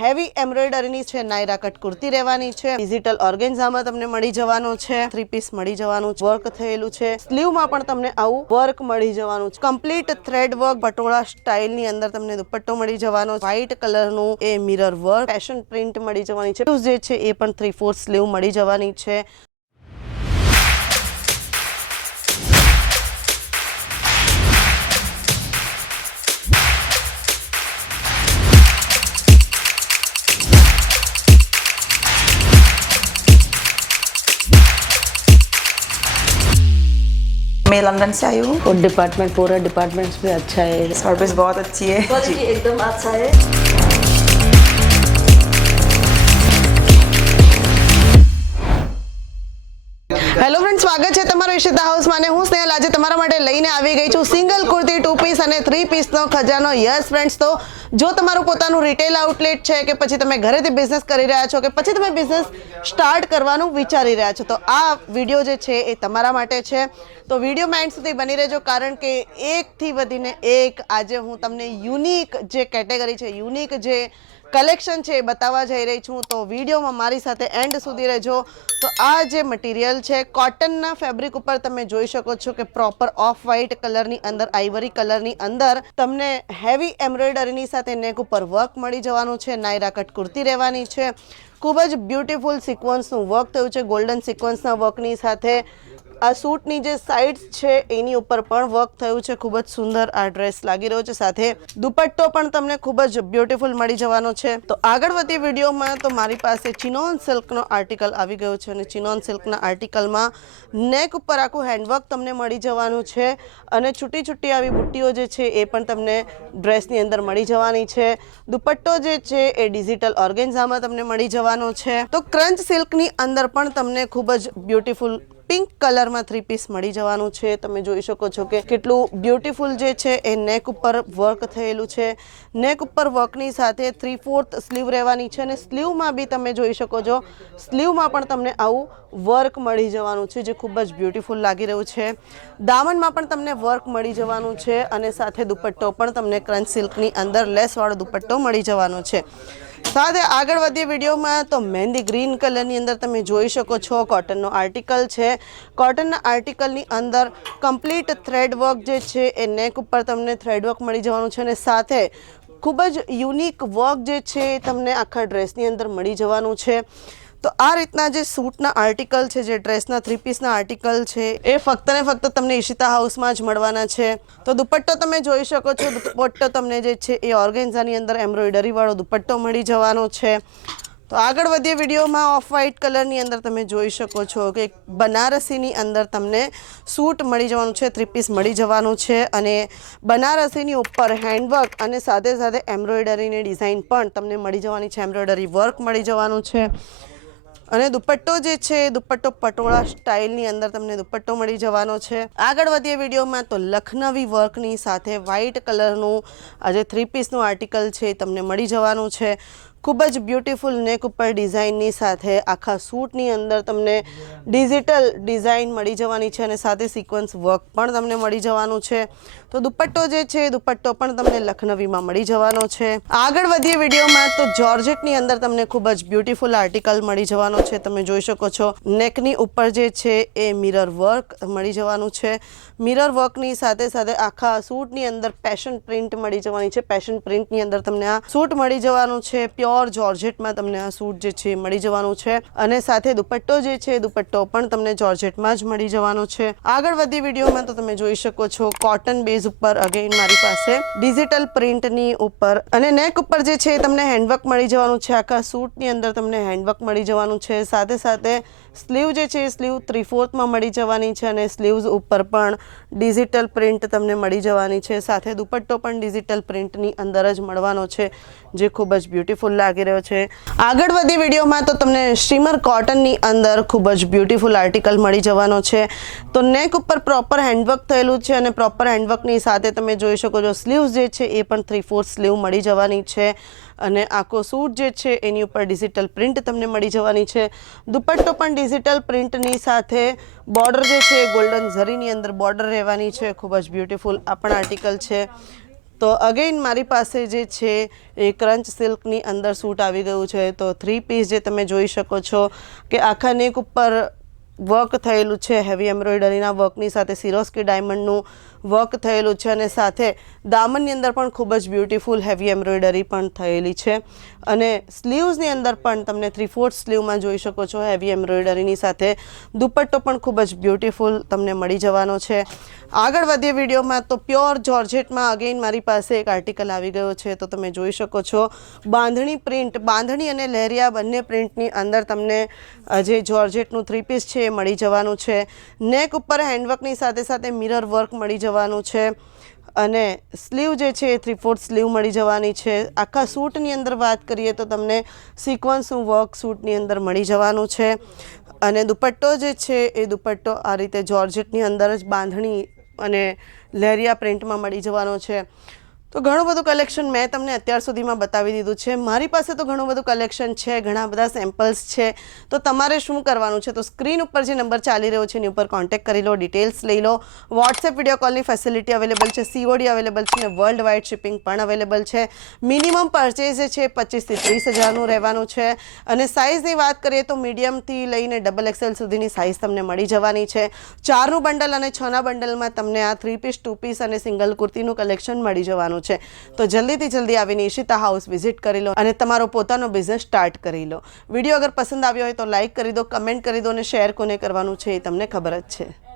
Heavy એમ્બ્રોઇડરીની છે Naira cut kurti રહેવાની છે। ડિજિટલ ઓર્ગેન્ઝામાં તમને મળી જવાનું છે। 3 પીસ મળી જવાનું છે। વર્ક થયેલું છે। સ્લીવમાં પણ તમને આવું વર્ક મળી જવાનું છે। કમ્પ્લીટ થ્રેડ વર્ક પટોળા સ્ટાઇલની અંદર તમને દુપટ્ટો મળી જવાનો છે। વ્હાઇટ કલરનું એ મિરર વર્ક ફેશન પ્રિન્ટ મળી જવાની છે। જે છે એ પણ 3/4 સ્લીવ મળી જવાની છે। मैं लंदन से आई हूँ। और डिपार्टमेंट पूरा डिपार्टमेंट्स भी अच्छा है। सर्विस बहुत अच्छी है। क्वालिटी एकदम अच्छा है। હેલો ફ્રેન્ડ, સ્વાગત છે તમારું ઈશિતા હાઉસમાં અને હું સ્નેહલ આજે તમારા માટે લઈને આવી ગઈ છું સિંગલ કુર્તી 2 પીસ અને 3 પીસનો ખજાનો। યસ ફ્રેન્ડ્સ, તો જો તમારું પોતાનું રિટેલ આઉટલેટ છે કે પછી તમે ઘરેથી બિઝનેસ કરી રહ્યા છો કે પછી તમે બિઝનેસ સ્ટાર્ટ કરવાનું વિચારી રહ્યા છો તો આ વિડીયો જે છે એ તમારા માટે છે। તો વિડીયોમાં એન્ડ સુધી બની રહેજો કારણ કે એકથી વધીને એક આજે હું તમને યુનિક જે કેટેગરી છે, યુનિક જે કલેક્શન છે એ બતાવવા જઈ રહી છું। તો વિડીયોમાં મારી સાથે એન્ડ સુધી રહેજો। તો આ જે મટીરિયલ છે કોટનના ફેબ્રિક ઉપર તમે જોઈ શકો છો કે પ્રોપર ઓફ વ્હાઇટ કલરની અંદર, આઇવરી કલરની અંદર તમને હેવી એમ્બ્રોઇડરીની સાથે નેક ઉપર વર્ક મળી જવાનું છે। નાયરા કટ કુર્તી રહેવાની છે। ખૂબ જ બ્યુટીફુલ સિક્વન્સનું વર્ક થયું છે। ગોલ્ડન સિક્વન્સના વર્કની સાથે આ સૂટની જે સાઇડ્સ છે એની ઉપર પણ વર્ક થયું છે। ખૂબ જ સુંદર આ ડ્રેસ લાગી રહ્યો છે। સાથે દુપટ્ટો પણ તમને ખૂબ જ બ્યુટીફુલ મળી જવાનો છે। તો આગળ વધીએ વિડીયોમાં તો મારી પાસે ચિનોન સિલ્કનો આર્ટિકલ આવી ગયો છે અને ચિનોન સિલ્કના આર્ટિકલમાં નેક ઉપર આખું હેન્ડવર્ક તમને મળી જવાનું છે અને છૂટી છૂટી આવી બુટ્ટીઓ જે છે એ પણ તમને ડ્રેસની અંદર મળી જવાની છે। દુપટ્ટો જે છે એ ડિજિટલ ઓર્ગેન્ઝામાં તમને મળી જવાનો છે। તો ક્રંચ સિલ્કની અંદર પણ તમને ખૂબ જ બ્યુટીફુલ પિંક કલરમાં 3 પીસ મળી જવાનું છે। તમે જોઈ શકો છો કે કેટલું બ્યુટીફુલ જે છે એ નેક ઉપર વર્ક થયેલું છે। નેક ઉપર વર્કની સાથે 3/4 સ્લીવ રહેવાની છે અને સ્લીવમાં બી તમે જોઈ શકો છો, સ્લીવમાં પણ તમને આવું વર્ક મળી જવાનું છે જે ખૂબ જ બ્યુટીફુલ લાગી રહ્યું છે। દામનમાં પણ તમને વર્ક મળી જવાનું છે અને સાથે દુપટ્ટો પણ તમને ક્રંચ સિલ્કની અંદર લેસવાળો દુપટ્ટો મળી જવાનો છે। સાથે આગળ વધીએ વિડીયોમાં તો મહેંદી ગ્રીન કલરની અંદર તમે જોઈ શકો છો કોટનનો આર્ટિકલ છે। કોટનના આર્ટિકલની અંદર કમ્પ્લીટ થ્રેડ વર્ક જે છે એ નેક ઉપર તમને થ્રેડ વર્ક મળી જવાનું છે અને સાથે ખૂબ જ યુનિક વર્ક જે છે એ તમને આખા ડ્રેસની અંદર મળી જવાનું છે। તો આ રીતના જે સૂટના આર્ટિકલ છે, જે ડ્રેસના 3 પીસના આર્ટિકલ છે એ ફક્ત ને ફક્ત તમને ઈશિતા હાઉસમાં જ મળવાના છે। તો દુપટ્ટો તમે જોઈ શકો છો, દુપટ્ટો તમને જે છે એ ઓર્ગેન્ઝાની અંદર એમ્બ્રોઇડરીવાળો દુપટ્ટો મળી જવાનો છે। તો આગળ વધીએ વિડીયોમાં ઓફ વ્હાઇટ કલરની અંદર તમે જોઈ શકો છો કે બનારસીની અંદર તમને સૂટ મળી જવાનું છે, 3 પીસ મળી જવાનું છે અને બનારસીની ઉપર હેન્ડવર્ક અને સાથે સાથે એમ્બ્રોઇડરીની ડિઝાઇન પણ તમને મળી જવાની છે। એમ્બ્રોઇડરી વર્ક મળી જવાનું છે અને દુપટ્ટો જે છે દુપટ્ટો પટોળા સ્ટાઇલની અંદર તમને દુપટ્ટો મળી જવાનો છે। આગળ વધીએ વિડીયોમાં તો લખનવી વર્કની સાથે વ્હાઇટ કલરનું આ જે 3 પીસનું આર્ટિકલ છે એ તમને મળી જવાનું છે। ખૂબ જ બ્યુટીફુલ નેક ઉપર ડિઝાઇનની સાથે આખા સૂટની અંદર તમને ડિજિટલ ડિઝાઇન મળી જવાની છે અને સાથે સિક્વન્સ વર્ક પણ તમને મળી જવાનું છે। તો દુપટ્ટો જે છે દુપટ્ટો પણ તમને લખનવીમાં મળી જવાનો છે। આગળ વધીએ વિડીયોમાં તો જોર્જેટની અંદર તમને ખૂબ જ બ્યુટીફુલ આર્ટિકલ મળી જવાનો છે। તમે જોઈ શકો છો નેકની ઉપર જે છે એ મિરર વર્ક મળી જવાનું છે। મિરર વર્કની સાથે સાથે આખા સૂટની અંદર પેશન પ્રિન્ટ મળી જવાની છે। પેશન પ્રિન્ટની અંદર તમને આ સૂટ મળી જવાનું છે। પ્યોર જોર્જેટમાં તમને આ સૂટ જે છે મળી જવાનું છે અને સાથે દુપટ્ટો જે છે દુપટ્ટો પણ તમને જોર્જેટમાં જ મળી જવાનો છે। આગળ વધી વિડીયોમાં તો તમે જોઈ શકો છો કોટન બેઝ ઉપર અગેન મારી પાસે ડિજિટલ પ્રિન્ટની ઉપર અને નેક ઉપર જે છે તમને હેન્ડવર્ક મળી જવાનું છે। આખા સૂટની અંદર તમને હેન્ડવર્ક મળી જવાનું છે। સાથે સાથે સ્લીવ જે છે સ્લીવ 3/4માં મળી જવાની છે અને સ્લીવ્સ ઉપર પણ ડિજિટલ પ્રિન્ટ તમને મળી જવાની છે। સાથે દુપટ્ટો પણ ડિજિટલ પ્રિન્ટની અંદર જ મળવાનો છે જે ખૂબ જ બ્યુટીફુલ લાગી રહ્યો છે। આગળ વધી વિડીયોમાં તો તમને શિમર કોટનની અંદર ખૂબ જ બ્યુટીફુલ આર્ટિકલ મળી જવાનો છે। તો નેક ઉપર પ્રોપર હેન્ડવર્ક થયેલું છે અને પ્રોપર હેન્ડવર્કની સાથે તમે જોઈ શકો છો સ્લીવ્સ જે છે એ પણ 3/4 સ્લીવ મળી જવાની છે અને આખો સૂટ જે છે એની ઉપર ડિજિટલ પ્રિન્ટ તમને મળી જવાની છે। દુપટ્ટો પણ ડિજિટલ પ્રિન્ટની સાથે બોર્ડર જે છે ગોલ્ડન ઝરીની અંદર બોર્ડર રહેવાની છે। ખૂબ જ બ્યુટીફુલ આ પણ આર્ટિકલ છે। તો અગેન મારી પાસે જે છે એ ક્રંચ સિલ્કની અંદર સૂટ આવી ગયું છે. તો 3 પીસ જે તમે જોઈ શકો છો કે આખા નેક ઉપર વર્ક થયેલું છે, હેવી એમ્બ્રોઇડરીના વર્કની સાથે સિરોસ્કી ડાયમંડનું વર્ક થયેલું છે અને સાથે દામનની અંદર પણ ખૂબ જ બ્યુટીફુલ હેવી એમ્બ્રોઇડરી પણ થયેલી છે અને સ્લીવ્સની અંદર પણ તમને 3/4 સ્લીવમાં જોઈ શકો છો હેવી એમ્બ્રોઇડરીની સાથે દુપટ્ટો પણ ખૂબ જ બ્યુટીફુલ તમને મળી જવાનો છે. આગળ વધીએ વિડીયોમાં તો પ્યોર જોર્જેટમાં અગેન મારી પાસે એક આર્ટિકલ આવી ગયો છે. તો તમે જોઈ શકો છો બાંધણી પ્રિન્ટ, બાંધણી અને લહેરિયા બંને પ્રિન્ટની અંદર તમને જે જોર્જેટનું 3 પીસ છે એ મળી જવાનું છે. નેક ઉપર હેન્ડવર્કની સાથે સાથે મિરર વર્ક મળી જવાનું છે અને સ્લીવ જે છે એ 3/4 સ્લીવ મળી જવાની છે. આખા સૂટની અંદર વાત કરીએ તો તમને સિક્વન્સનું વર્ક સૂટની અંદર મળી જવાનું છે અને દુપટ્ટો જે છે એ દુપટ્ટો આ રીતે જોર્જેટની અંદર જ બાંધણી અને લહેરિયા પ્રિન્ટમાં મળી જવાનો છે. તો ઘણું બધું કલેક્શન મેં તમને અત્યાર સુધીમાં બતાવી દીધું છે. મારી પાસે તો ઘણું બધું કલેક્શન છે, ઘણા બધા સેમ્પલ્સ છે. તો તમારે શું કરવાનું છે? તો સ્ક્રીન ઉપર જે નંબર ચાલી રહ્યો છે એની ઉપર કોન્ટેક્ટ કરી લો, ડિટેલ્સ લઈ લો. વોટ્સએપ વિડીયો કોલની ફેસિલિટી અવેલેબલ છે, COD અવેલેબલ છે અને વર્લ્ડ વાઇડ શિપિંગ પણ અવેલેબલ છે. મિનિમમ પરચેઝ જે છે 25,000 થી 30,000નું રહેવાનું છે અને સાઇઝની વાત કરીએ તો મીડિયમથી લઈને XXL સુધીની સાઇઝ તમને મળી જવાની છે. 4નું બંડલ અને 6ના બંડલમાં તમને આ 3 પીસ, 2 પીસ અને સિંગલ કુર્તીનું કલેક્શન મળી જવાનું છે. તો જલ્દીથી જલ્દી આવીને ઈશિતા હાઉસ વિઝિટ કરી લો અને તમારો પોતાનો બિઝનેસ સ્ટાર્ટ કરી લો. વિડીયો અગર પસંદ આવ્યો હોય તો લાઇક કરી દો, કમેન્ટ કરી દો અને શેર કોને કરવાનું છે એ તમને ખબર જ છે.